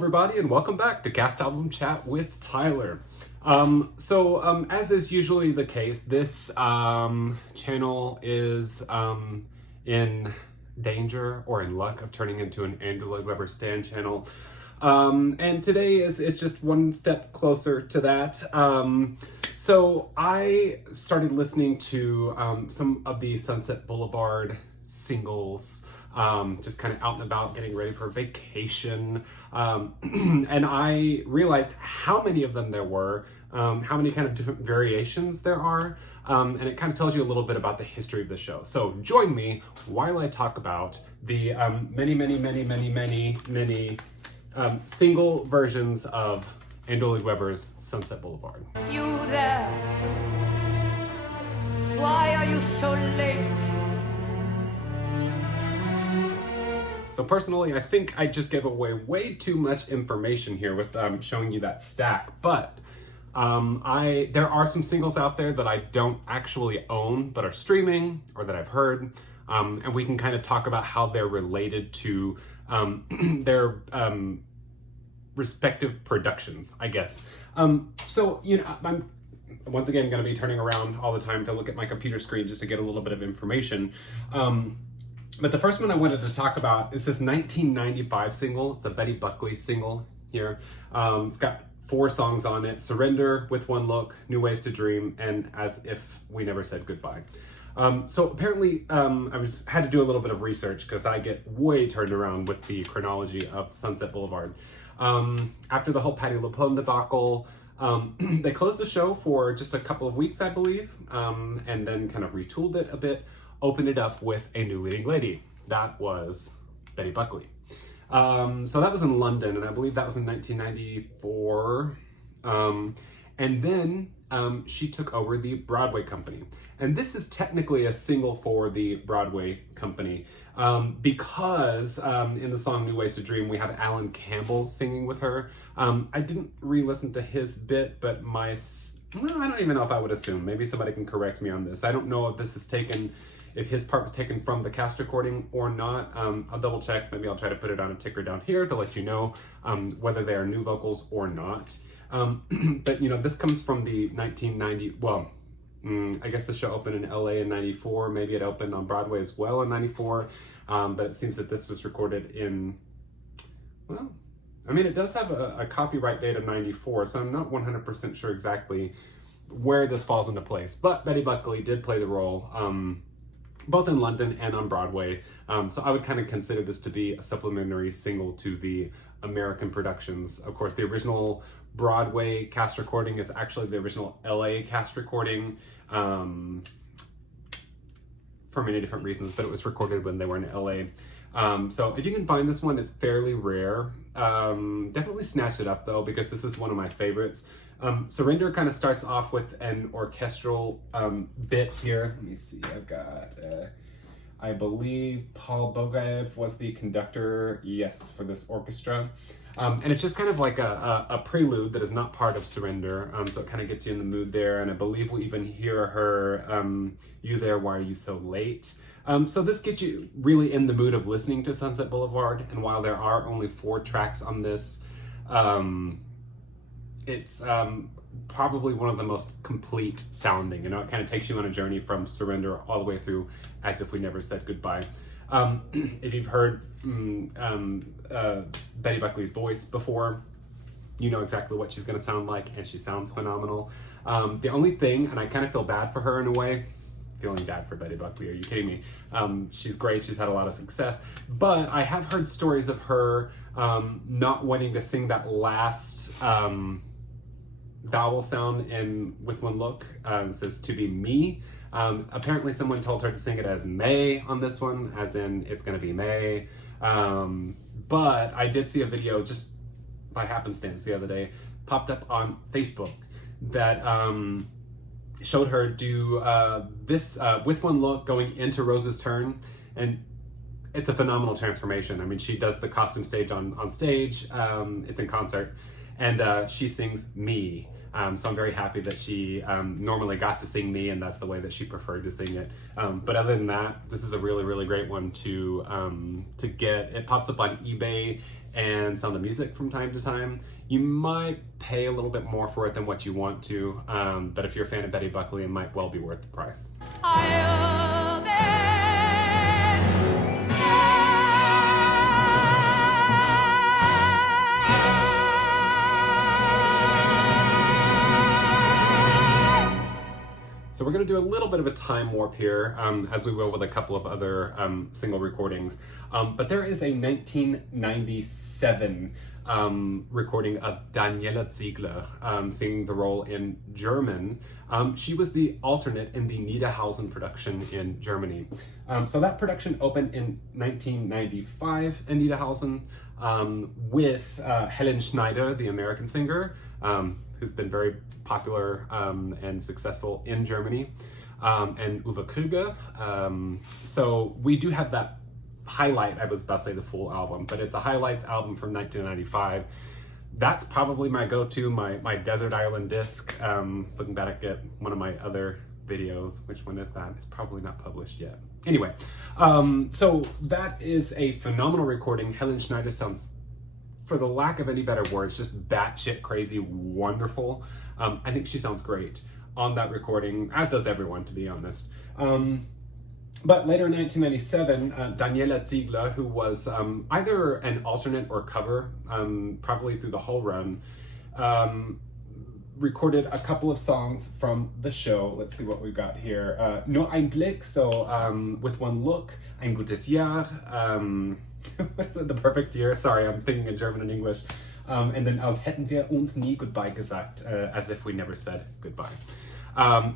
everybody, and welcome back to Cast Album Chat with Tyler. As is usually the case, this channel is in danger or in luck of turning into an Andrew Lloyd Webber stan channel. And today it's just one step closer to that. So I started listening to some of the Sunset Boulevard singles, just kind of out and about getting ready for vacation. And I realized how many of them there were, how many kind of different variations there are. And it kind of tells you a little bit about the history of the show. So join me while I talk about the many single versions of Andrew Lloyd Webber's Sunset Boulevard. You there? Why are you so late? So personally, I think I just gave away way too much information here with showing you that stack, but there are some singles out there that I don't actually own, but are streaming or that I've heard, and we can kind of talk about how they're related to their respective productions, I guess. So, you know, I'm once again going to be turning around all the time to look at my computer screen just to get a little bit of information. But the first one I wanted to talk about is this 1995 single. It's a Betty Buckley single here. It's got 4 songs on it: Surrender, With One Look, New Ways to Dream, and As If We Never Said Goodbye. So apparently I had to do a little bit of research because I get way turned around with the chronology of Sunset Boulevard. After the whole Patti LuPone debacle, they closed the show for just a couple of weeks, I believe, and then kind of retooled it a bit, opened it up with a new leading lady. That was Betty Buckley. So that was in London, and I believe that was in 1994. And then she took over the Broadway company. And this is technically a single for the Broadway company because in the song New Ways to Dream, we have Alan Campbell singing with her. I didn't re-listen to his bit, but I don't even know if I would assume. Maybe somebody can correct me on this. I don't know if this is taken, if his part was taken from the cast recording or not. I'll double check. Maybe I'll try to put it on a ticker down here to let you know whether they are new vocals or not. But, you know, this comes from the 1990, well, I guess the show opened in LA in 94. Maybe it opened on Broadway as well in 94. But it seems that this was recorded in, well, I mean, it does have a copyright date of 94, so I'm not 100% sure exactly where this falls into place. But Betty Buckley did play the role, both in London and on Broadway. So I would kind of consider this to be a supplementary single to the American productions. Of course, the original Broadway cast recording is actually the original LA cast recording, for many different reasons, but it was recorded when they were in LA. So if you can find this one, it's fairly rare. Definitely snatch it up though, because this is one of my favorites. Surrender kind of starts off with an orchestral bit here. Let me see, I've got, I believe Paul Bogaev was the conductor, yes, for this orchestra. And it's just kind of like a prelude that is not part of Surrender, so it kind of gets you in the mood there, and I believe we even hear her, You There, Why Are You So Late? So this gets you really in the mood of listening to Sunset Boulevard, and while there are only 4 tracks on this, it's probably one of the most complete sounding. You know, it kind of takes you on a journey from Surrender all the way through As If We Never Said Goodbye. If you've heard Betty Buckley's voice before, you know exactly what she's going to sound like, and she sounds phenomenal. The only thing, and I kind of feel bad for her in a way, feeling bad for Betty Buckley, are you kidding me? She's great, she's had a lot of success, but I have heard stories of her not wanting to sing that last vowel sound in With One Look. It says to be me. Apparently someone told her to sing it as May on this one, as in it's gonna be May. But I did see a video just by happenstance the other day, popped up on Facebook, that showed her do this With One Look going into Rose's Turn, and it's a phenomenal transformation. I mean, she does the costume stage on stage, it's in concert, and she sings Me. So I'm very happy that she normally got to sing Me, and that's the way that she preferred to sing it. But other than that, this is a really, really great one to get. It pops up on eBay and some of the music from time to time. You might pay a little bit more for it than what you want to, but if you're a fan of Betty Buckley, it might well be worth the price. So we're going to do a little bit of a time warp here, as we will with a couple of other single recordings. But there is a 1997 recording of Daniela Ziegler singing the role in German. She was the alternate in the Niederhausen production in Germany. So that production opened in 1995 in Niederhausen with Helen Schneider, the American singer, who's been very popular and successful in Germany, and Uwe Krüger. So we do have that highlight, I was about to say the full album, but it's a highlights album from 1995. That's probably my go-to, my desert island disc. Looking back at one of my other videos, which one is that? It's probably not published yet. Anyway, so that is a phenomenal recording. Helen Schneider sounds, for the lack of any better words, just batshit crazy wonderful. I think she sounds great on that recording, as does everyone, to be honest. But later in 1997, Daniela Ziegler, who was either an alternate or cover, probably through the whole run, recorded a couple of songs from the show. Let's see what we've got here. Nur ein Blick, so with one look, ein gutes Jahr, the perfect year. Sorry, I'm thinking in German and English. And then Als hätten wir uns nie goodbye gesagt, as if we never said goodbye.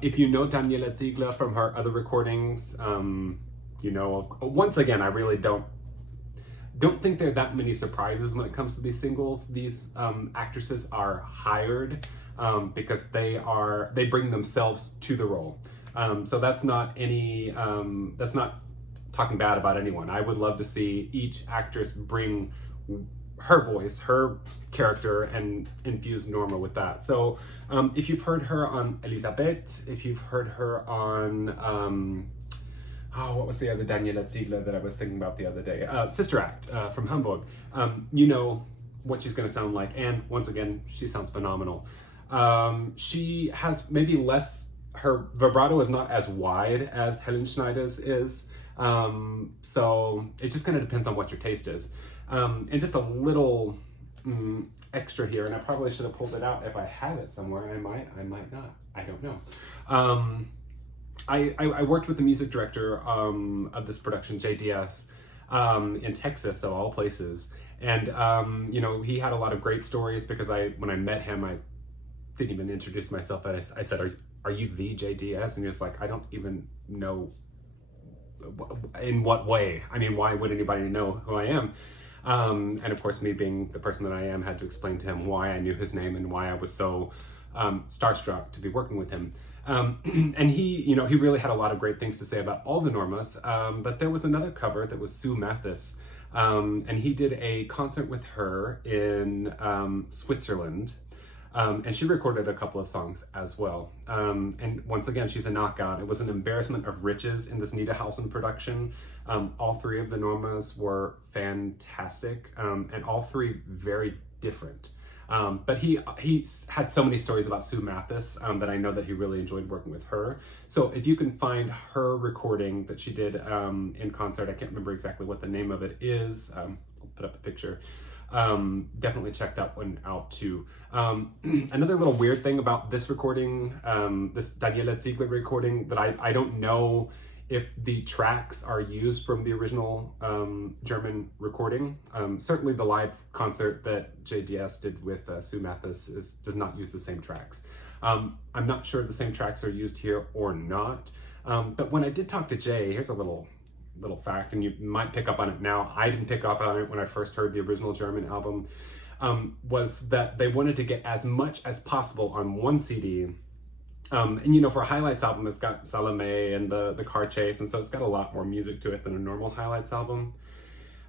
If you know Daniela Ziegler from her other recordings, you know, once again, I really don't think there are that many surprises when it comes to these singles. These actresses are hired because they bring themselves to the role. So that's not talking bad about anyone. I would love to see each actress bring her voice, her character, and infuse Norma with that. So if you've heard her on Elisabeth, if you've heard her on, what was the other Daniela Ziegler that I was thinking about the other day? Sister Act from Hamburg. You know what she's going to sound like. And once again, she sounds phenomenal. She has maybe less, her vibrato is not as wide as Helen Schneider's is. So it just kind of depends on what your taste is. And just a little extra here, and I probably should have pulled it out if I have it somewhere. I might not. I don't know. I worked with the music director of this production, JDS, in Texas, of all places. And, you know, he had a lot of great stories because when I met him, I didn't even introduce myself. I said, are you the JDS? And he was like, I don't even know in what way. I mean, why would anybody know who I am? And of course, me being the person that I am, had to explain to him why I knew his name and why I was so starstruck to be working with him. And he, you know, he really had a lot of great things to say about all the Normas. But there was another cover that was Sue Mathis, and he did a concert with her in Switzerland. And she recorded a couple of songs as well. And once again, she's a knockout. It was an embarrassment of riches in this Niederhausen production. All three of the Normas were fantastic, and all three very different. But he had so many stories about Sue Mathis that I know that he really enjoyed working with her. So if you can find her recording that she did in concert, I can't remember exactly what the name of it is. I'll put up a picture. Definitely check that one out too. Another little weird thing about this recording, this Daniela Ziegler recording, that I don't know if the tracks are used from the original German recording. Certainly the live concert that JDS did with Sue Mathis does not use the same tracks. I'm not sure if the same tracks are used here or not. But when I did talk to Jay, here's a little fact, and you might pick up on it now. I didn't pick up on it when I first heard the original German album, was that they wanted to get as much as possible on one CD. And you know, for a highlights album, it's got Salome and the car chase, and so it's got a lot more music to it than a normal highlights album.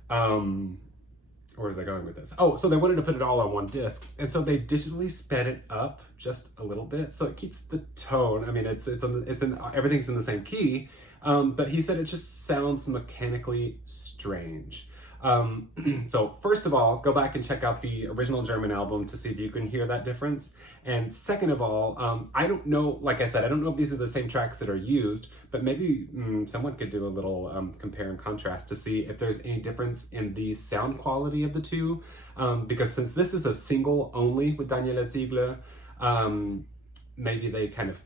Where was I going with this? Oh, so they wanted to put it all on one disc, and so they digitally sped it up just a little bit, so it keeps the tone. I mean, everything's in the same key, but he said it just sounds mechanically strange. So first of all, go back and check out the original German album to see if you can hear that difference. And second of all, I don't know, like I said, I don't know if these are the same tracks that are used, but maybe someone could do a little compare and contrast to see if there's any difference in the sound quality of the two. Because since this is a single only with Daniela Ziegler, maybe they kind of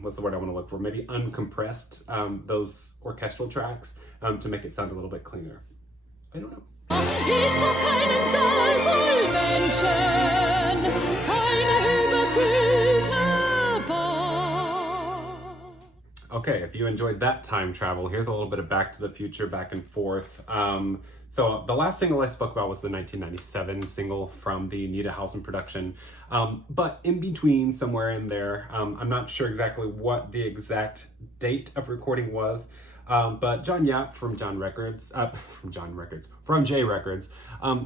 what's the word I want to look for? Maybe uncompressed those orchestral tracks to make it sound a little bit cleaner. I don't know. Ich brauch keinen Saal voll Menschen, keine überfüllte Bar. Okay, if you enjoyed that time travel, here's a little bit of Back to the Future, back and forth. So the last single I spoke about was the 1997 single from the Nita Hausen production. But in between, somewhere in there, I'm not sure exactly what the exact date of recording was, but John Yap from J Records,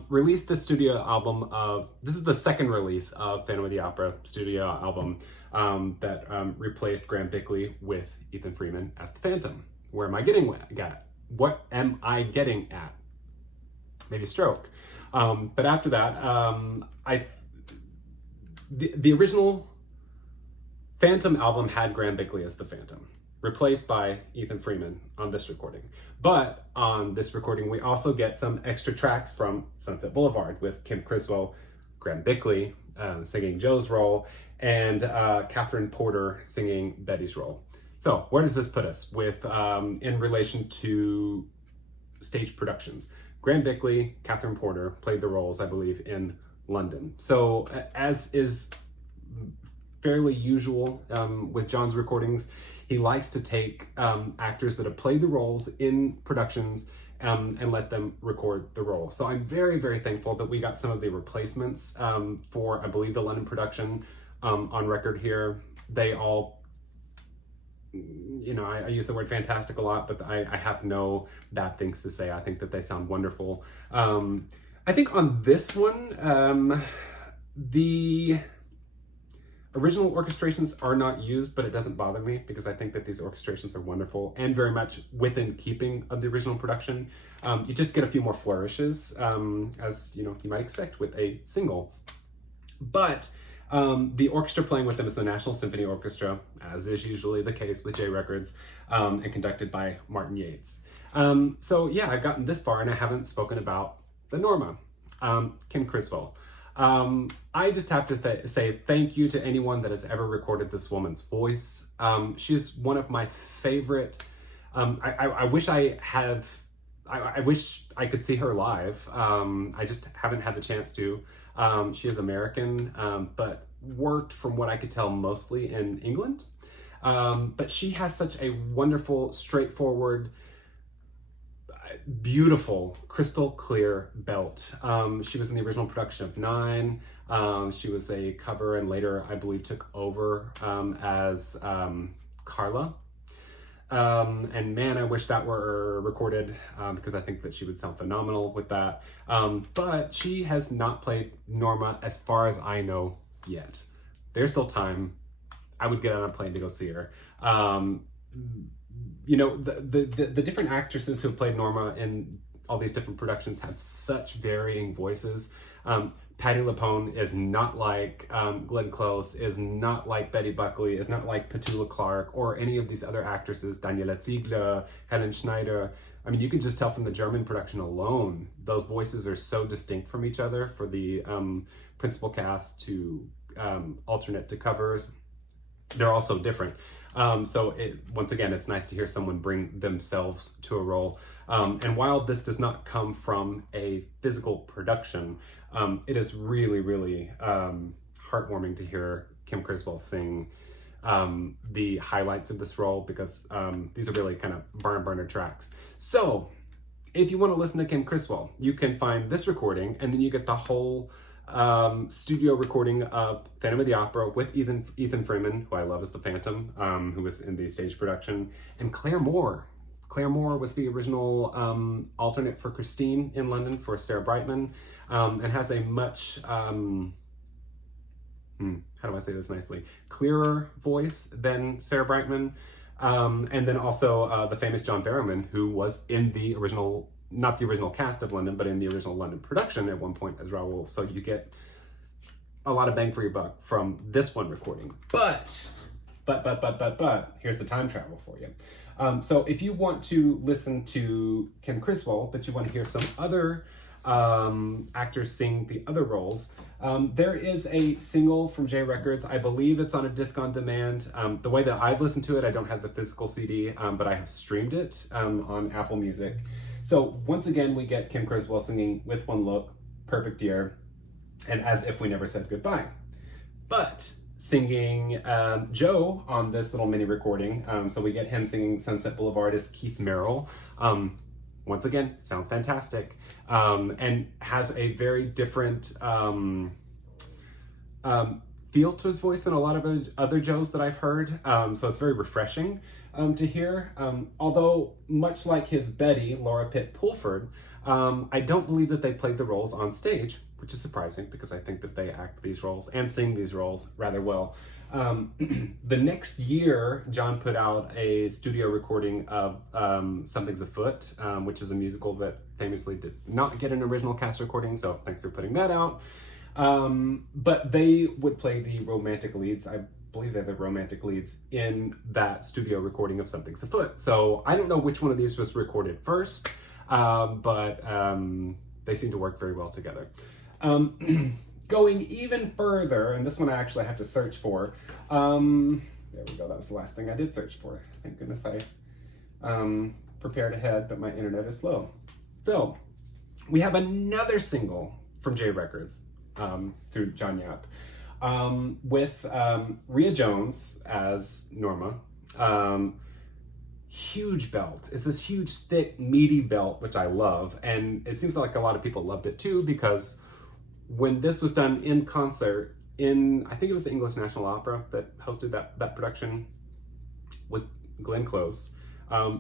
released the studio album of, this is the second release of Phantom of the Opera studio album that replaced Graham Bickley with Ethan Freeman as the Phantom. Where am I getting at? What am I getting at? Maybe stroke. But after that, the original Phantom album had Graham Bickley as the Phantom, replaced by Ethan Freeman on this recording. But on this recording, we also get some extra tracks from Sunset Boulevard with Kim Criswell, Graham Bickley singing Joe's role, and Catherine Porter singing Betty's role. So where does this put us with in relation to stage productions? Graham Bickley, Catherine Porter played the roles, I believe, in London. So as is fairly usual with John's recordings, he likes to take actors that have played the roles in productions and let them record the role. So I'm very, very thankful that we got some of the replacements for, I believe, the London production on record here. They all, you know, I use the word fantastic a lot, but I have no bad things to say. I think that they sound wonderful. I think on this one, the original orchestrations are not used, but it doesn't bother me because I think that these orchestrations are wonderful and very much within keeping of the original production. You just get a few more flourishes, as you know, you might expect with a single. But the orchestra playing with them is the National Symphony Orchestra, as is usually the case with J Records, and conducted by Martin Yates. So yeah, I've gotten this far and I haven't spoken about the Norma, Kim Criswell. I just have to say thank you to anyone that has ever recorded this woman's voice. She is one of my favorite. I wish I wish I could see her live. I just haven't had the chance to. She is American, but worked, from what I could tell, mostly in England. But she has such a wonderful, straightforward, beautiful, crystal clear belt. She was in the original production of Nine. She was a cover and later, I believe, took over as Carla. And man, I wish that were recorded because I think that she would sound phenomenal with that. But she has not played Norma as far as I know yet. There's still time. I would get on a plane to go see her. You know, the different actresses who played Norma in all these different productions have such varying voices. Patti LuPone is not like Glenn Close, is not like Betty Buckley, is not like Petula Clark, or any of these other actresses, Daniela Ziegler, Helen Schneider. I mean, you can just tell from the German production alone, those voices are so distinct from each other for the principal cast to alternate to covers. They're all so different. So once again, it's nice to hear someone bring themselves to a role. And while this does not come from a physical production, it is really, really heartwarming to hear Kim Criswell sing the highlights of this role, because these are really kind of barn burner tracks. So if you want to listen to Kim Criswell, you can find this recording, and then you get the whole studio recording of Phantom of the Opera with Ethan Freeman, who I love as the Phantom, who was in the stage production, and Claire Moore. Claire Moore was the original alternate for Christine in London for Sarah Brightman, and has a much, how do I say this nicely, clearer voice than Sarah Brightman. And then also the famous John Barrowman, who was in the original, not the original cast of London, but in the original London production at one point as Raoul. So you get a lot of bang for your buck from this one recording. But, here's the time travel for you. So if you want to listen to Kim Criswell, but you want to hear some other actors sing the other roles, there is a single from J Records. I believe it's on a disc on demand. The way that I've listened to it, I don't have the physical CD, but I have streamed it on Apple Music. So once again, we get Kim Criswell singing With One Look, Perfect Year, and As If We Never Said Goodbye. But singing Joe on this little mini recording, so we get him singing Sunset Boulevard as Keith Merrill. Once again, sounds fantastic, and has a very different feel to his voice than a lot of other Joes that I've heard. So it's very refreshing to hear. Although, much like his Betty, Laura Pitt Pulford, I don't believe that they played the roles on stage, which is surprising because I think that they act these roles and sing these roles rather well. The next year, John put out a studio recording of Something's Afoot, which is a musical that famously did not get an original cast recording, so thanks for putting that out. But they would play the romantic leads. I believe they're the romantic leads in that studio recording of Something's Afoot. So I don't know which one of these was recorded first, but they seem to work very well together. Going even further, and this one I actually have to search for. There we go, that was the last thing I did search for. Thank goodness I prepared ahead, but my internet is slow. So, we have another single from J Records through John Yap with Rhea Jones as Norma. Huge belt. It's this huge, thick, meaty belt, which I love, and it seems like a lot of people loved it too, because when this was done in concert in, I think it was the English National Opera that hosted that production with Glenn Close.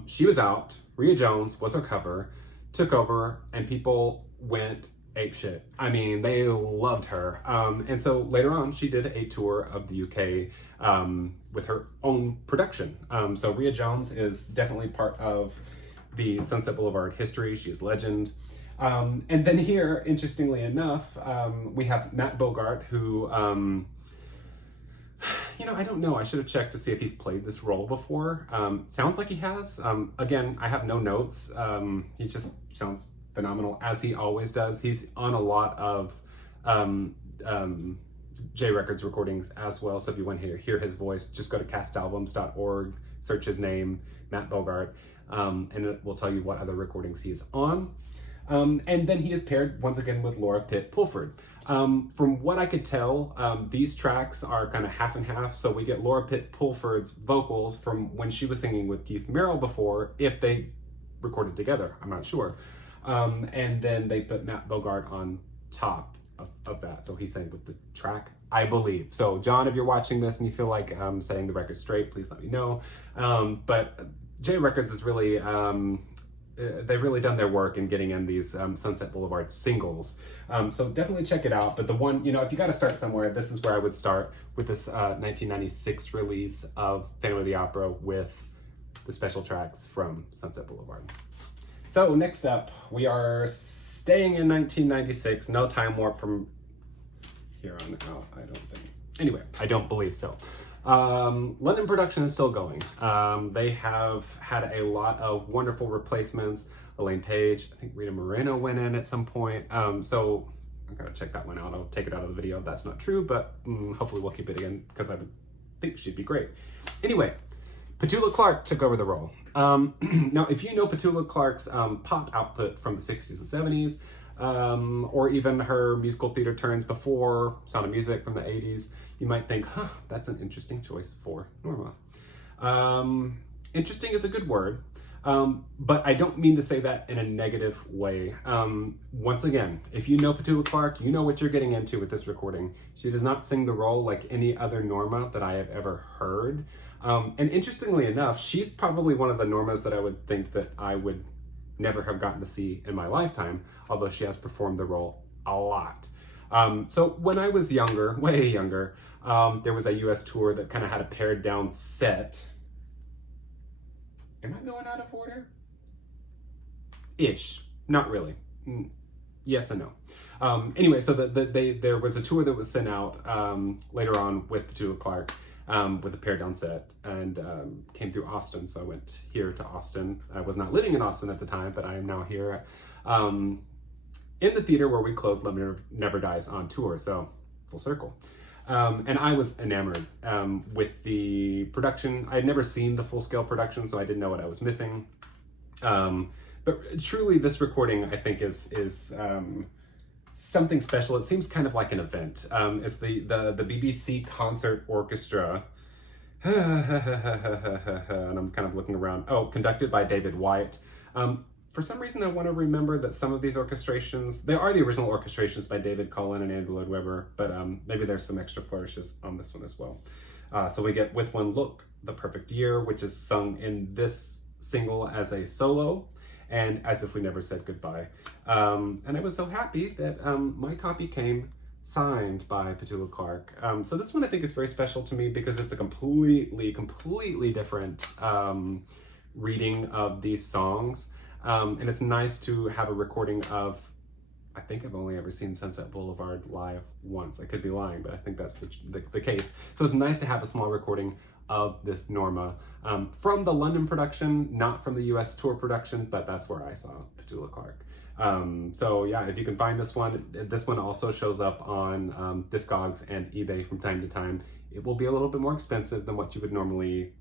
She was out, Rhea Jones was her cover, took over, and people went apeshit. I mean, they loved her. And so later on, she did a tour of the UK with her own production. So Rhea Jones is definitely part of the Sunset Boulevard history. She's legend. And then here, interestingly enough, we have Matt Bogart, who, I don't know. I should have checked to see if he's played this role before. Sounds like he has. Again, I have no notes. He just sounds phenomenal, as he always does. He's on a lot of J Records recordings as well. So if you want to hear his voice, just go to castalbums.org, search his name, Matt Bogart, and it will tell you what other recordings he's on. And then he is paired once again with Laura Pitt Pulford. From what I could tell, these tracks are kind of half and half. So we get Laura Pitt Pulford's vocals from when she was singing with Keith Merrill before, if they recorded together, I'm not sure. And then they put Matt Bogart on top of that. So he sang with the track, I believe. So John, if you're watching this and you feel like I'm saying the record straight, please let me know. But J Records is really, they've really done their work in getting in these Sunset Boulevard singles. So definitely check it out. But the one, if you got to start somewhere, this is where I would start, with this 1996 release of Phantom of the Opera with the special tracks from Sunset Boulevard. So next up, we are staying in 1996. No time warp from here on out, I don't think. Anyway, I don't believe so. London production is still going. They have had a lot of wonderful replacements. Elaine Page, I think Rita Moreno went in at some point. So I'm gonna check that one out. I'll take it out of the video if that's not true, but hopefully we'll keep it again, because I would think she'd be great. Anyway, Petula Clark took over the role. Now, if you know Petula Clark's pop output from the 60s and 70s, or even her musical theater turns before Sound of Music from the 80s, you might think, that's an interesting choice for Norma. Interesting is a good word, but I don't mean to say that in a negative way. Once again, if you know Petula Clark, you know what you're getting into with this recording. She does not sing the role like any other Norma that I have ever heard. And interestingly enough, she's probably one of the Normas that I would think that I would never have gotten to see in my lifetime, although she has performed the role a lot. So when I was younger, way younger, there was a US tour that kind of had a pared down set. Am I going out of order? Ish. Not really. Yes and no. Anyway, so there was a tour that was sent out later on with Petula Clark with a pared down set, and came through Austin. So I went here to Austin. I was not living in Austin at the time, but I am now here in the theater where we closed Love Never Dies on tour. So full circle. And I was enamored with the production. I had never seen the full-scale production, so I didn't know what I was missing. But truly, this recording, I think, is something special. It seems kind of like an event. It's the BBC Concert Orchestra. And I'm kind of looking around. Oh, conducted by David Wyatt. For some reason, I want to remember that some of these orchestrations, they are the original orchestrations by David Cullen and Andrew Lloyd Webber, but maybe there's some extra flourishes on this one as well. So we get With One Look, The Perfect Year, which is sung in this single as a solo, and As If We Never Said Goodbye. And I was so happy that my copy came signed by Petula Clark. So this one I think is very special to me because it's a completely different reading of these songs. And it's nice to have a recording of, I think I've only ever seen Sunset Boulevard live once. I could be lying, but I think that's the case. So it's nice to have a small recording of this Norma from the London production, not from the US tour production, but that's where I saw Petula Clark. So yeah, if you can find this one also shows up on Discogs and eBay from time to time. It will be a little bit more expensive than what you would normally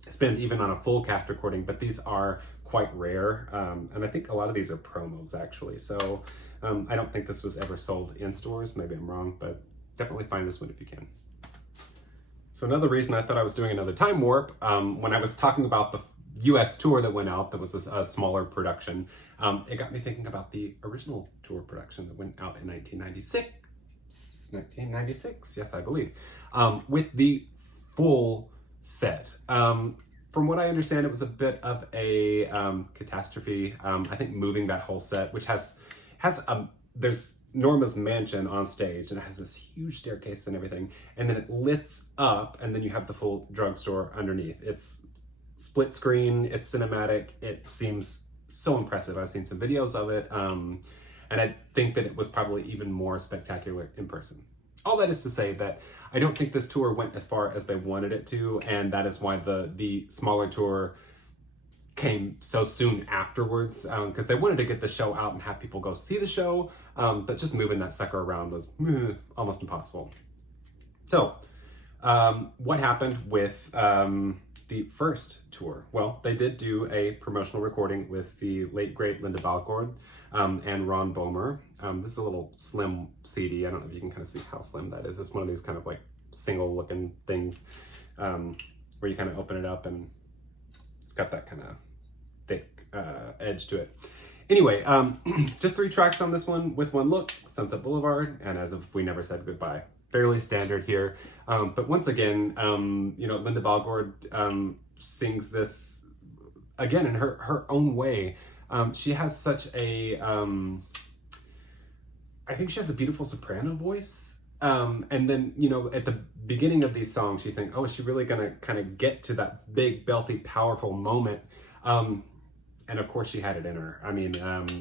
spend even on a full cast recording, but these are quite rare, and I think a lot of these are promos actually, so I don't think this was ever sold in stores. Maybe I'm wrong, but definitely find this one if you can. So another reason I thought I was doing another time warp, when I was talking about the US tour that went out, that was a smaller production, it got me thinking about the original tour production that went out in 1996, yes, I believe, with the full set. From what I understand, it was a bit of a catastrophe. I think moving that whole set, which there's Norma's mansion on stage, and it has this huge staircase and everything, and then it lifts up, and then you have the full drugstore underneath. It's split screen, it's cinematic, it seems so impressive. I've seen some videos of it, and I think that it was probably even more spectacular in person. All that is to say that I don't think this tour went as far as they wanted it to, and that is why the smaller tour came so soon afterwards, because they wanted to get the show out and have people go see the show, but just moving that sucker around was almost impossible. So, what happened with the first tour? Well, they did do a promotional recording with the late, great Linda Balgord and Ron Boehmer. This is a little slim CD. I don't know if you can kind of see how slim that is. It's one of these kind of like single looking things where you kind of open it up and it's got that kind of thick edge to it. Anyway, just 3 tracks on this one, With One Look, Sunset Boulevard, and As If We Never Said Goodbye. Fairly standard here. But once again, Linda Balgord sings this again in her own way. She has such a, I think she has a beautiful soprano voice. And then, at the beginning of these songs, you think, oh, is she really gonna kind of get to that big, belty, powerful moment? And of course she had it in her. I mean,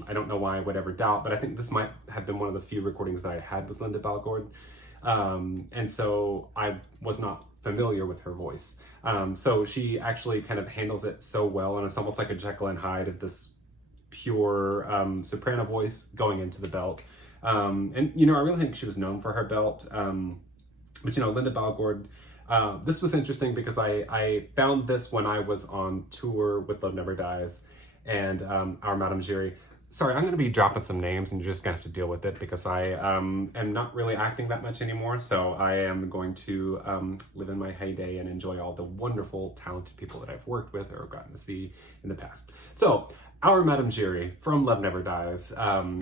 I don't know why I would ever doubt, but I think this might have been one of the few recordings that I had with Linda Balgord. And so I was not familiar with her voice. So she actually kind of handles it so well, and it's almost like a Jekyll and Hyde of this pure soprano voice going into the belt. And I really think she was known for her belt. But Linda Balgord, this was interesting because I found this when I was on tour with Love Never Dies and our Madame Giry. Sorry, I'm going to be dropping some names and you're just going to have to deal with it because I am not really acting that much anymore. So I am going to live in my heyday and enjoy all the wonderful, talented people that I've worked with or gotten to see in the past. So our Madame Giry from Love Never Dies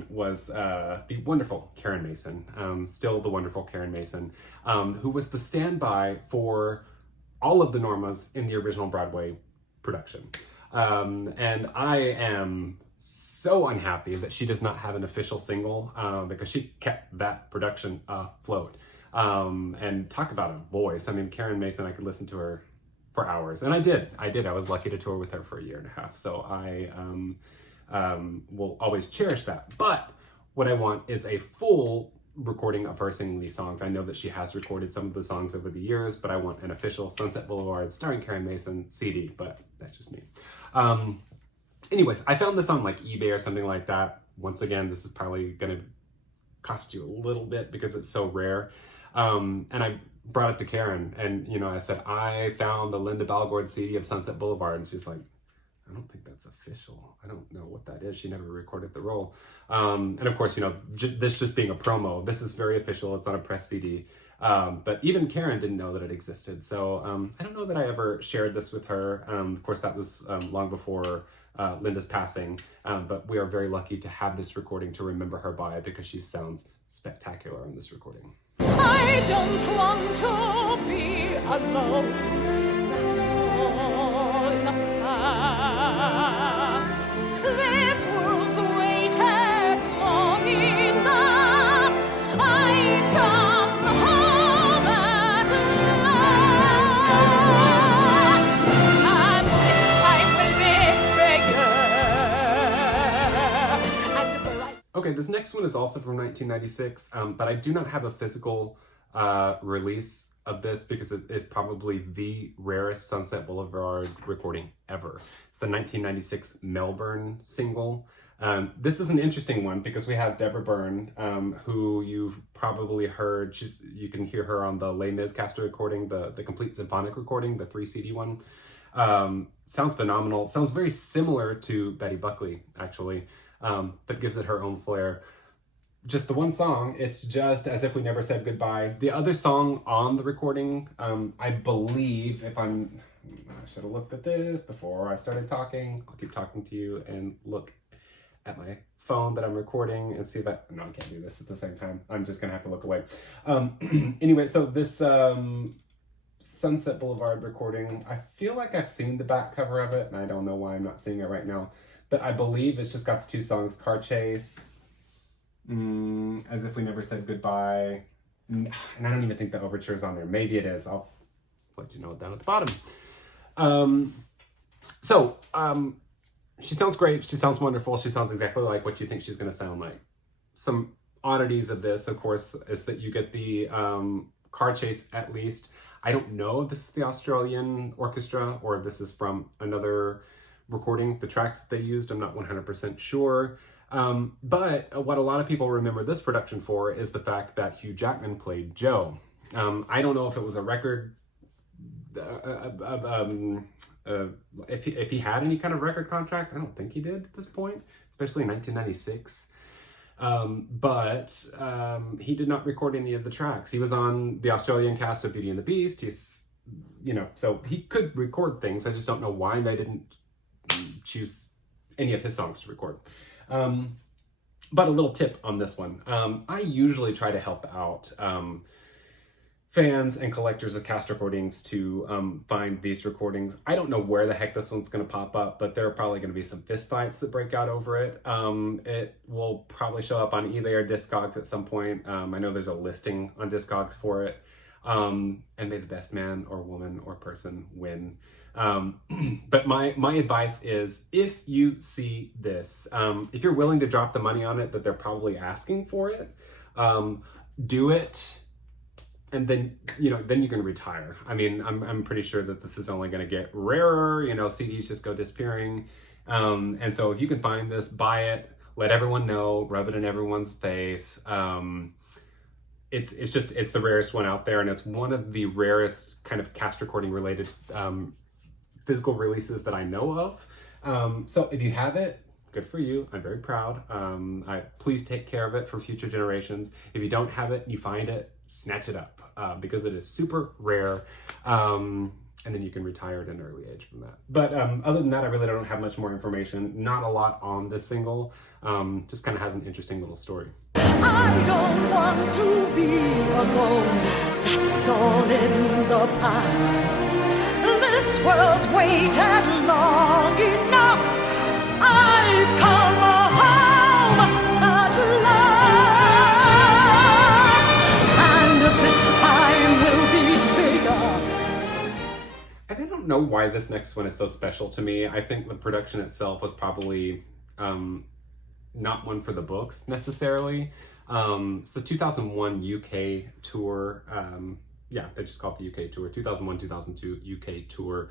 was the wonderful Karen Mason, still the wonderful Karen Mason, who was the standby for all of the Normas in the original Broadway production. And I am so unhappy that she does not have an official single because she kept that production afloat. And talk about a voice. I mean, Karen Mason, I could listen to her for hours. And I did. I was lucky to tour with her for a year and a half. So I will always cherish that. But what I want is a full recording of her singing these songs. I know that she has recorded some of the songs over the years, but I want an official Sunset Boulevard starring Karen Mason CD, but that's just me. Anyways, I found this on like eBay or something like that. Once again, this is probably gonna cost you a little bit because it's so rare. And I brought it to Karen and, you know, I said, I found the Linda Balgord CD of Sunset Boulevard. And she's like, I don't think that's official. I don't know what that is. She never recorded the roll. And of course, you know, this just being a promo, this is very official. It's on a press CD. But even Karen didn't know that it existed. So I don't know that I ever shared this with her. Of course, that was long before Linda's passing. But we are very lucky to have this recording to remember her by because she sounds spectacular on this recording. I don't want to be alone. That's all in the past. This world's waited long enough. I've come home at last, and this time will be bigger and bright. Okay, this next one is also from 1996, but I do not have a physical release of this because it is probably the rarest Sunset Boulevard recording ever. It's the 1996 Melbourne single. This is an interesting one because we have Deborah Byrne, who you've probably heard. You can hear her on the Les Mis Castor recording, the complete symphonic recording, the 3 CD one. Sounds phenomenal. Sounds very similar to Betty Buckley, actually, but gives it her own flair. Just the one song, it's just As If We Never Said Goodbye. The other song on the recording, I believe, I should have looked at this before I started talking. I'll keep talking to you and look at my phone that I'm recording and see if no, I can't do this at the same time. I'm just gonna have to look away. Anyway, so this Sunset Boulevard recording, I feel like I've seen the back cover of it, and I don't know why I'm not seeing it right now, but I believe it's just got the two songs, Car Chase, As If We Never Said Goodbye, and I don't even think the overture is on there. Maybe it is. I'll let you know down at the bottom. She sounds great. She sounds wonderful. She sounds exactly like what you think she's going to sound like. Some oddities of this, of course, is that you get the Car Chase at least. I don't know if this is the Australian orchestra or if this is from another recording, the tracks that they used. I'm not 100% sure. But what a lot of people remember this production for is the fact that Hugh Jackman played Joe. I don't know if it was a record, if he had any kind of record contract. I don't think he did at this point, especially in 1996. But he did not record any of the tracks. He was on the Australian cast of Beauty and the Beast. He's, you know, so he could record things. I just don't know why they didn't choose any of his songs to record. But a little tip on this one. I usually try to help out fans and collectors of cast recordings to find these recordings. I don't know where the heck this one's going to pop up, but there are probably going to be some fist fights that break out over it. It will probably show up on eBay or Discogs at some point. I know there's a listing on Discogs for it. And may the best man or woman or person win. But my advice is, if you see this, if you're willing to drop the money on it that they're probably asking for it, do it. And then, you know, then you can retire. I mean, I'm pretty sure that this is only going to get rarer. You know, CDs just go disappearing. And so if you can find this, buy it, let everyone know, rub it in everyone's face. It's the rarest one out there. And it's one of the rarest kind of cast recording related, physical releases that I know of. So if you have it, good for you. I'm very proud. Please take care of it for future generations. If you don't have it and you find it, snatch it up because it is super rare. And then you can retire at an early age from that. But other than that, I really don't have much more information. Not a lot on this single. Just kind of has an interesting little story. I don't want to be alone. That's all in the past. This world's waited long enough. I've come home at last, and this time will be bigger. And I don't don't know why this next one is so special to me. I think the production itself was probably not one for the books necessarily. It's the 2001 UK tour. Yeah, they just call it the UK tour, 2001-2002 UK tour,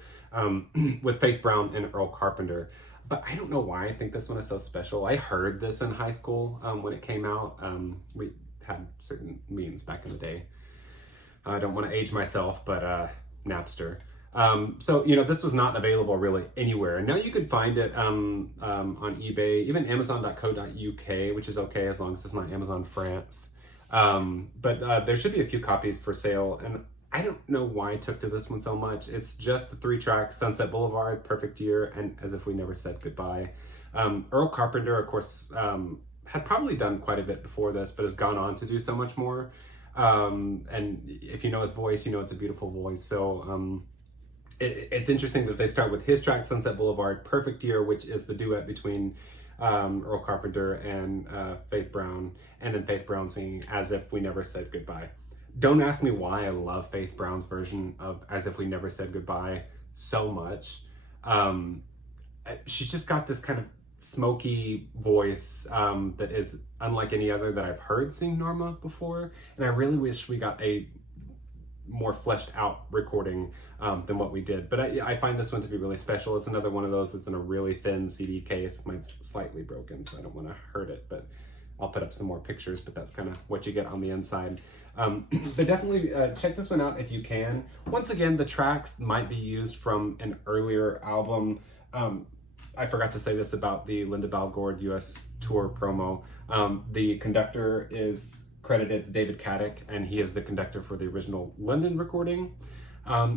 with Faith Brown and Earl Carpenter. But I don't know why I think this one is so special. I heard this in high school when it came out. We had certain means back in the day. I don't want to age myself, but Napster. So, you know, this was not available really anywhere. And now you can find it on eBay, even Amazon.co.uk, which is okay as long as it's not Amazon France. But there should be a few copies for sale. And I don't know why I took to this one so much. It's just the 3 tracks: Sunset Boulevard, Perfect Year, and As If We Never Said Goodbye. Earl Carpenter, of course, had probably done quite a bit before this, but has gone on to do so much more. And if you know his voice, you know it's a beautiful voice. So it's interesting that they start with his track, Sunset Boulevard, Perfect Year, which is the duet between Earl Carpenter and Faith Brown, and then Faith Brown singing As If We Never Said Goodbye. Don't ask me why I love Faith Brown's version of As If We Never Said Goodbye so much. She's just got this kind of smoky voice that is unlike any other that I've heard sing Norma before, and I really wish we got a more fleshed out recording than what we did. But I find this one to be really special. It's another one of those that's in a really thin CD case. Mine's slightly broken, so I don't want to hurt it, but I'll put up some more pictures, but that's kind of what you get on the inside. But definitely check this one out if you can. Once again, the tracks might be used from an earlier album. I forgot to say this about the Linda Balgord US tour promo. The conductor is credited to David Caddick, and he is the conductor for the original London recording.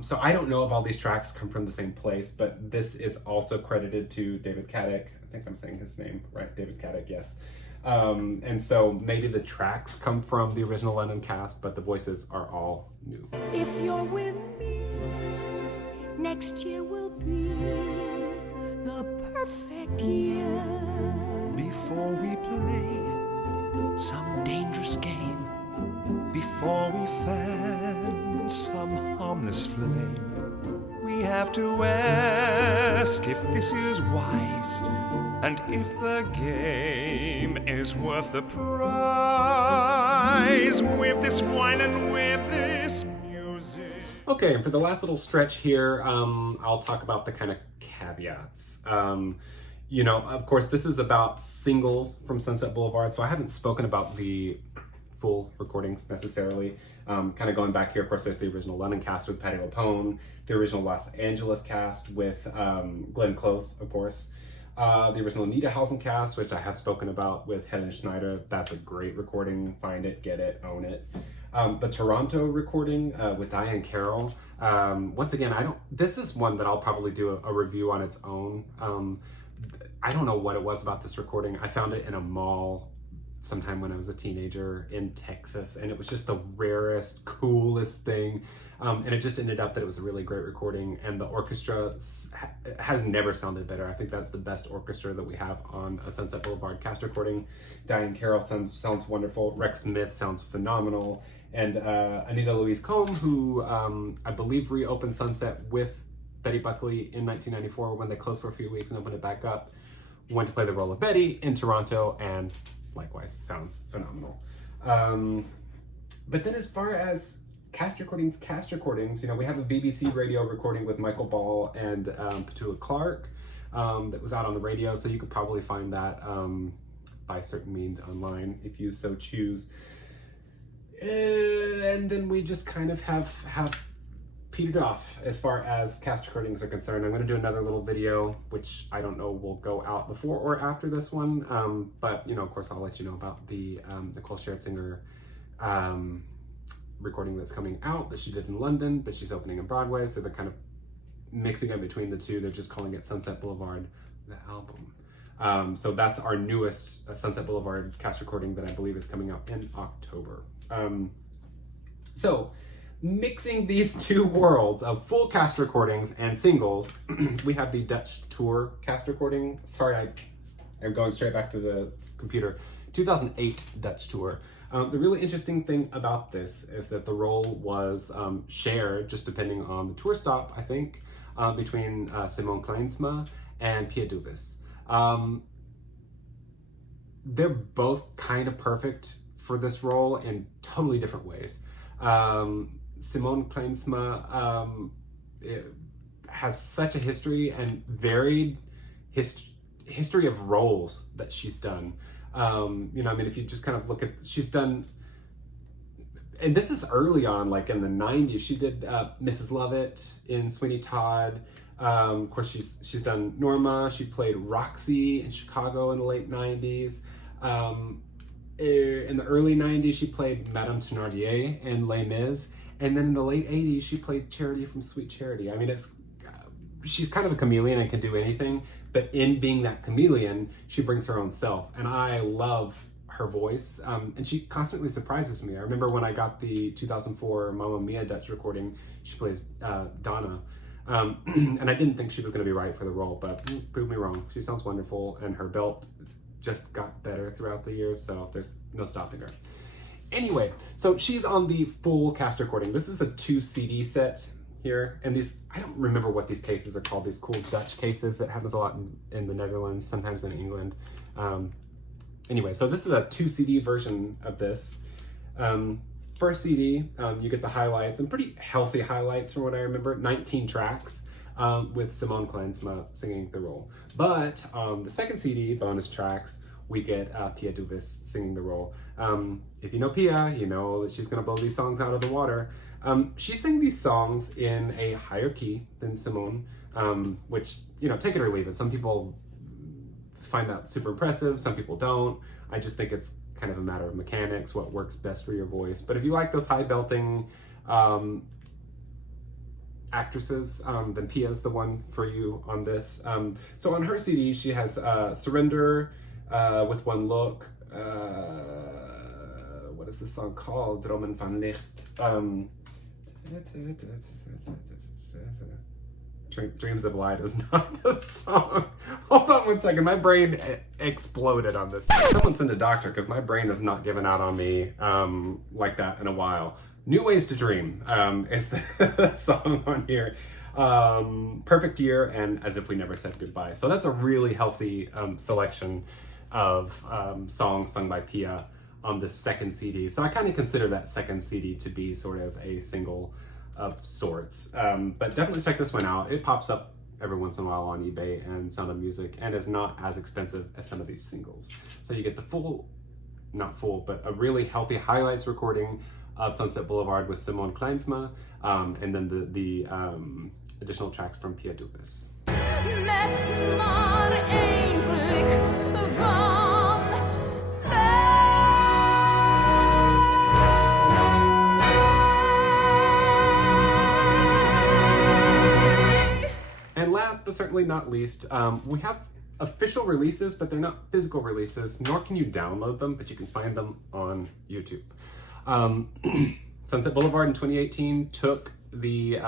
So I don't know if all these tracks come from the same place, but this is also credited to David Caddick. I think I'm saying his name right, David Caddick, yes. And so maybe the tracks come from the original London cast, but the voices are all new. If you're with me, next year will be the perfect year. Before we play some dangerous game, before we fan some harmless flame, we have to ask if this is wise, and if the game is worth the prize. With this wine and with this music. Okay, and for the last little stretch here, I'll talk about the kind of caveats. You know, of course, this is about singles from Sunset Boulevard, so I haven't spoken about the full recordings necessarily. Kind of going back here, of course, there's the original London cast with Patti LuPone, the original Los Angeles cast with Glenn Close, of course, the original Anita Hausen cast, which I have spoken about with Helen Schneider. That's a great recording. Find it, get it, own it. The Toronto recording with Diane Carroll. Once again, this is one that I'll probably do a review on its own. I don't know what it was about this recording. I found it in a mall sometime when I was a teenager in Texas, and it was just the rarest, coolest thing. And it just ended up that it was a really great recording, and the orchestra has never sounded better. I think that's the best orchestra that we have on a Sunset Boulevard cast recording. Diane Carroll sounds wonderful. Rex Smith sounds phenomenal. And Anita Louise Combe, who I believe reopened Sunset with Betty Buckley in 1994 when they closed for a few weeks and opened it back up, went to play the role of Betty in Toronto, and likewise sounds phenomenal. But then as far as cast recordings, you know, we have a BBC radio recording with Michael Ball and Petula Clark that was out on the radio, so you could probably find that by certain means online if you so choose. And then we just kind of have petered off as far as cast recordings are concerned. I'm going to do another little video, which I don't know will go out before or after this one, but you know, of course, I'll let you know about the Nicole Scherzinger recording that's coming out that she did in London, but she's opening in Broadway, so they're kind of mixing it between the two. They're just calling it Sunset Boulevard, the album. So that's our newest Sunset Boulevard cast recording that I believe is coming out in October. So mixing these two worlds of full cast recordings and singles, we have the Dutch tour cast recording. Sorry, I'm going straight back to the computer. 2008 Dutch tour. The really interesting thing about this is that the role was shared, just depending on the tour stop, I think, between Simone Kleinsma and Pia Duvis. They're both kind of perfect for this role in totally different ways. Simone Kleinsma has such a history and varied history of roles that she's done. If you just kind of look at, she's done, and this is early on, like in the 90s, she did Mrs. Lovett in Sweeney Todd. Of course, she's done Norma. She played Roxy in Chicago in the late 90s. In the early 90s, she played Madame Thénardier in Les Mis. And then in the late 80s, she played Charity from Sweet Charity. I mean, she's kind of a chameleon and can do anything, but in being that chameleon, she brings her own self. And I love her voice, and she constantly surprises me. I remember when I got the 2004 Mamma Mia Dutch recording, she plays Donna. And I didn't think she was going to be right for the role, but proved me wrong. She sounds wonderful, and her belt just got better throughout the years, so there's no stopping her. Anyway, so she's on the full cast recording. This is a 2 CD set here, and these, I don't remember what these cases are called, these cool Dutch cases that happens a lot in the Netherlands, sometimes in England. Anyway, so this is a 2 CD version of this. First CD, you get the highlights, and pretty healthy highlights from what I remember, 19 tracks with Simone Kleinsma singing the role. But the second CD, bonus tracks, we get Pia Duvis singing the role. If you know Pia, you know that she's gonna blow these songs out of the water. She sang these songs in a higher key than Simone, which, take it or leave it. Some people find that super impressive, some people don't. I just think it's kind of a matter of mechanics, what works best for your voice. But if you like those high belting actresses, then Pia's the one for you on this. So on her CD, she has Surrender, With One Look, what is this song called? Dromen van Licht. Dreams of Light is not the song. Hold on one second, my brain exploded on this. Someone send a doctor, because my brain has not given out on me like that in a while. New Ways to Dream is the song on here. Perfect Year and As If We Never Said Goodbye. So that's a really healthy selection of songs sung by Pia on the second CD. So I kind of consider that second CD to be sort of a single of sorts. But definitely check this one out. It pops up every once in a while on eBay and Sound of Music, and is not as expensive as some of these singles. So you get the full, not full, but a really healthy highlights recording of Sunset Boulevard with Simone Kleinsma, and then the additional tracks from Pia Duvis. Met maar één blik van And last but certainly not least, we have official releases, but they're not physical releases, nor can you download them, but you can find them on YouTube. Sunset Boulevard in 2018 took the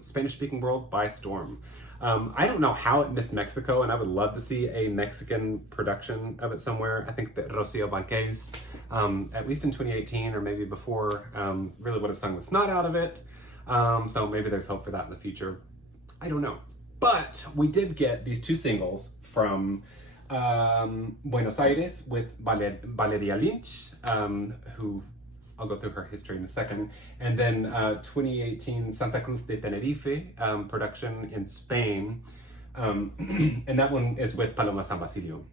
Spanish-speaking world by storm. I don't know how it missed Mexico, and I would love to see a Mexican production of it somewhere. I think that Rocio Banquez, at least in 2018 or maybe before, really would have sung the snot out of it. So maybe there's hope for that in the future. I don't know. But we did get these 2 singles from Buenos Aires with Valeria Lynch, who I'll go through her history in a second, and then 2018 Santa Cruz de Tenerife production in Spain, and that one is with Paloma San Basilio.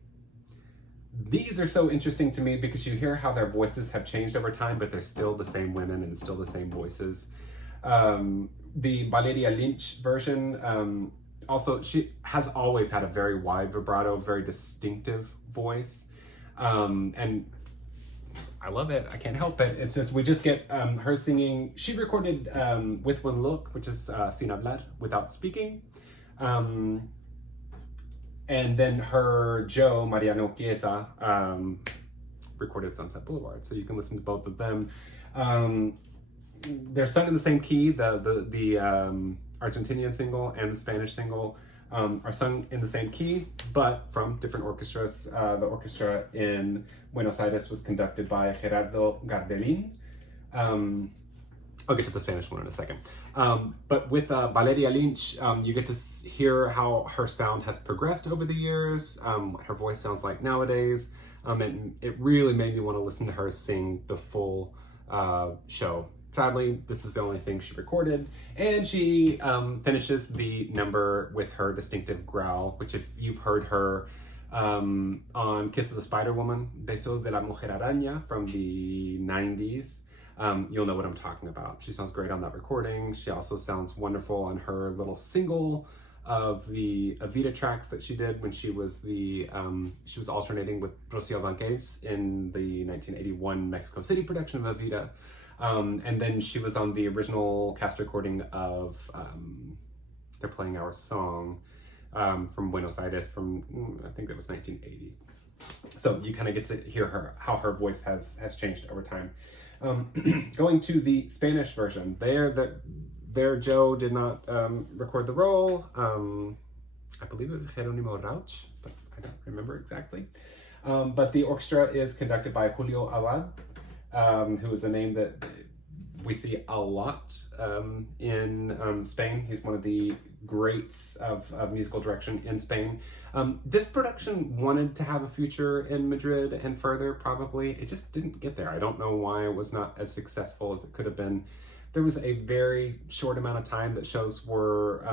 These are so interesting to me because you hear how their voices have changed over time, but they're still the same women and still the same voices. The Valeria Lynch version, also, she has always had a very wide vibrato, very distinctive voice, and I love it. I can't help it. It's just, we just get her singing. She recorded With One Look, which is Sin Hablar, without speaking. And then her Joe, Mariano Chiesa, recorded Sunset Boulevard. So you can listen to both of them. They're sung in the same key. The Argentinian single and the Spanish single are sung in the same key, but from different orchestras. The orchestra in Buenos Aires was conducted by Gerardo Gardelin. I'll get to the Spanish one in a second. But with Valeria Lynch, you get to hear how her sound has progressed over the years, what her voice sounds like nowadays, and it really made me want to listen to her sing the full show. Sadly, this is the only thing she recorded, and she finishes the number with her distinctive growl, which if you've heard her on Kiss of the Spider Woman, Beso de la Mujer Araña from the 90s, you'll know what I'm talking about. She sounds great on that recording. She also sounds wonderful on her little single of the Evita tracks that she did when she was she was alternating with Rocio Banquez in the 1981 Mexico City production of Evita. And then she was on the original cast recording of They're Playing Our Song from Buenos Aires from, I think that was 1980. So you kind of get to hear how her voice has changed over time. Going to the Spanish version, there Joe did not record the role. I believe it was Jerónimo Rauch, but I don't remember exactly. But the orchestra is conducted by Julio Abad, who is a name that we see a lot in Spain. He's one of the greats of musical direction in Spain. This production wanted to have a future in Madrid and further, probably. It just didn't get there. I don't know why it was not as successful as it could have been. There was a very short amount of time that shows were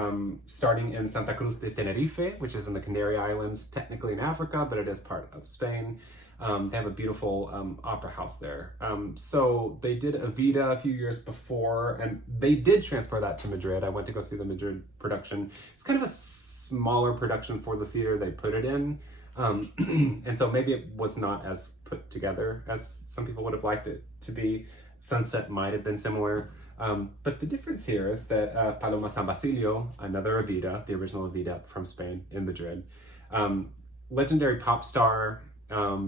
starting in Santa Cruz de Tenerife, which is in the Canary Islands, technically in Africa, but it is part of Spain. They have a beautiful opera house there. So they did Evita a few years before, and they did transfer that to Madrid. I went to go see the Madrid production. It's kind of a smaller production for the theater they put it in. And so maybe it was not as put together as some people would have liked it to be. Sunset might have been similar. But the difference here is that Paloma San Basilio, another Evita, the original Evita from Spain in Madrid, legendary pop star,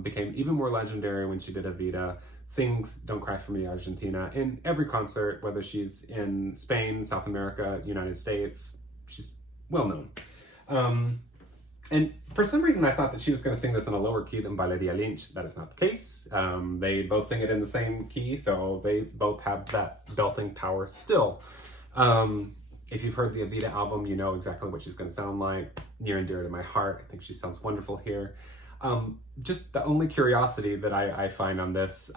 became even more legendary when she did Evita, sings Don't Cry For Me Argentina in every concert, whether she's in Spain, South America, United States. She's well known. And for some reason I thought that she was going to sing this in a lower key than Valeria Lynch. That is not the case. They both sing it in the same key, so they both have that belting power still. If you've heard the Evita album, you know exactly what she's going to sound like. Near and dear to my heart. I think she sounds wonderful here. Just the only curiosity that I find on this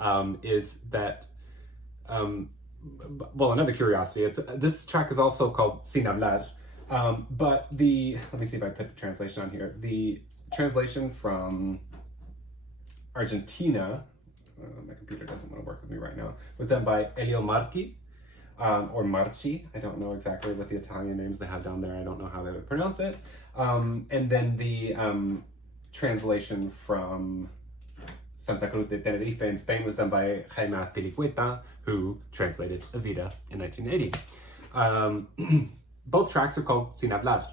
is that, well, another curiosity, this track is also called Sin Hablar, but let me see if I put the translation on here. The translation from Argentina, my computer doesn't want to work with me right now, was done by Elio Marchi, or Marchi. I don't know exactly what the Italian names they have down there. I don't know how they would pronounce it. And then the translation from Santa Cruz de Tenerife in Spain was done by Jaime Pilicueta, who translated Evita in 1980. Both tracks are called Sin Hablar.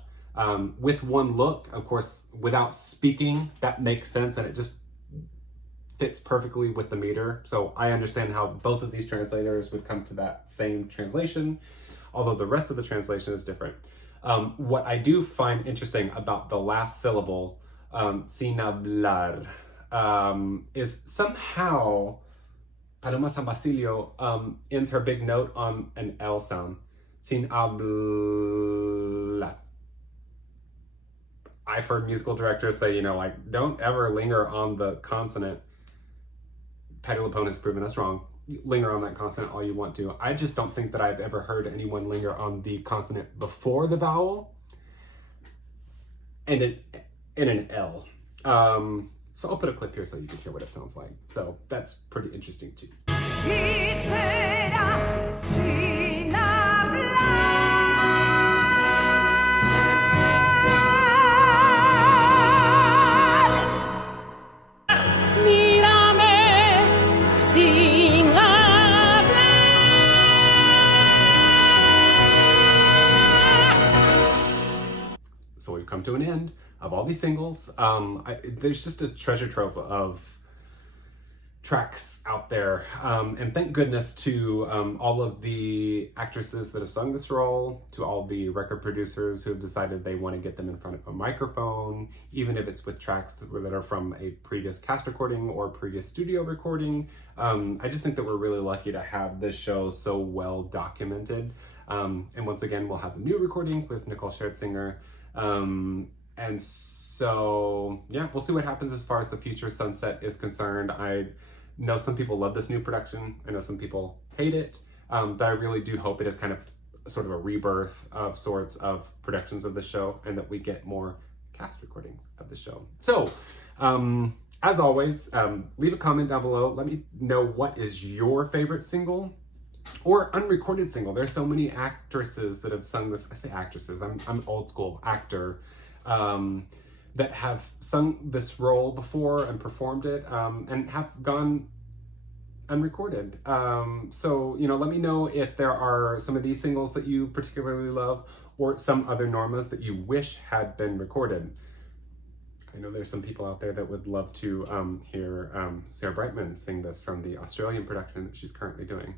With one look, of course, without speaking, that makes sense, and it just fits perfectly with the meter. So I understand how both of these translators would come to that same translation, although the rest of the translation is different. What I do find interesting about the last syllable, sin hablar, is somehow Paloma San Basilio ends her big note on an L sound. Sin hablar. I've heard musical directors say, like, don't ever linger on the consonant. Patti LuPone has proven us wrong. Linger on that consonant all you want to. I just don't think that I've ever heard anyone linger on the consonant before the vowel and in an L. So I'll put a clip here so you can hear what it sounds like. So that's pretty interesting too. So we've come to an end of all these singles. There's just a treasure trove of tracks out there. And thank goodness to all of the actresses that have sung this role, to all the record producers who have decided they want to get them in front of a microphone, even if it's with tracks that are from a previous cast recording or previous studio recording. I just think that we're really lucky to have this show so well documented. And once again, we'll have a new recording with Nicole Schertzinger. And so, yeah, we'll see what happens as far as the future Sunset is concerned. I know some people love this new production. I know some people hate it, but I really do hope it is kind of sort of a rebirth of sorts of productions of the show, and that we get more cast recordings of the show. So, as always, leave a comment down below. Let me know what is your favorite single or unrecorded single. There's so many actresses that have sung this. I say actresses, I'm old school actor, that have sung this role before and performed it, and have gone unrecorded. So, you know, let me know if there are some of these singles that you particularly love, or some other Normas that you wish had been recorded. I know there's some people out there that would love to hear Sarah Brightman sing this from the Australian production that she's currently doing.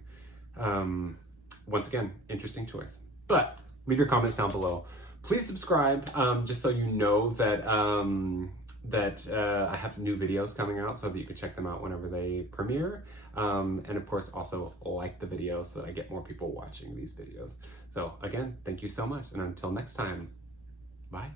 Once again, interesting choice. But leave your comments down below. Please subscribe, just so you know that I have new videos coming out, so that you can check them out whenever they premiere. And of course, also like the videos so that I get more people watching these videos. So again, thank you so much, and until next time, bye.